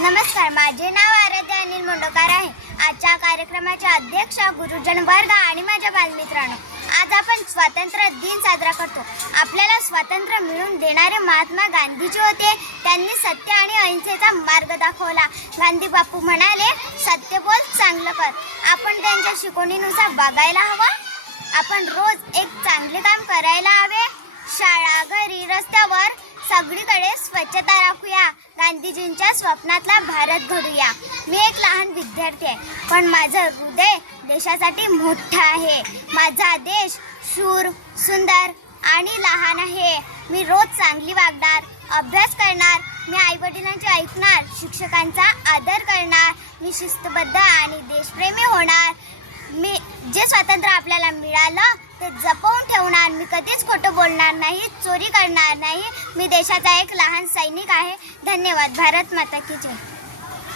नमस्कार माझे नाव आराध्य अनिल मुंडकर आहे. आजच्या कार्यक्रमाचे अध्यक्ष गुरुजन वर्ग आणि माझ्या बालमित्रांनो. आज आपण स्वातंत्र्य दिन साजरा करतो. आपल्याला स्वातंत्र्य मिळवून देणारे महात्मा गांधीजी होते. त्यांनी सत्य आणि अहिंसेचा मार्ग दाखवला. गांधी बापू म्हणाले सत्य बोल चांगलं कर. आपण त्यांच्या शिकवणीनुसार वागायला हवं. आपण रोज एक चांगले काम करायला हवे. शाळा घरी रस्त्यावर सगळीकडे स्वच्छता राखूया. गांधीजींच्या स्वप्नातला भारत घडूया. मी एक लहान विद्यार्थी आहे पण माझं हृदय देशासाठी मोठं आहे. माझा देश शूर सुंदर आणि लहान आहे. मी रोज चांगली वागणार अभ्यास करणार मी आईवडिलांचे ऐकणार शिक्षकांचा आदर करणार मी शिस्तबद्ध आणि देशप्रेमी होणार. मी जे स्वातंत्र्य आपल्याला मिळालं ते जपवून ठेवणार. कधीच खोटं बोलणार नाही चोरी करणार नाही. मी देशाचा एक लहान सैनिक आहे. धन्यवाद. भारत माता की जय.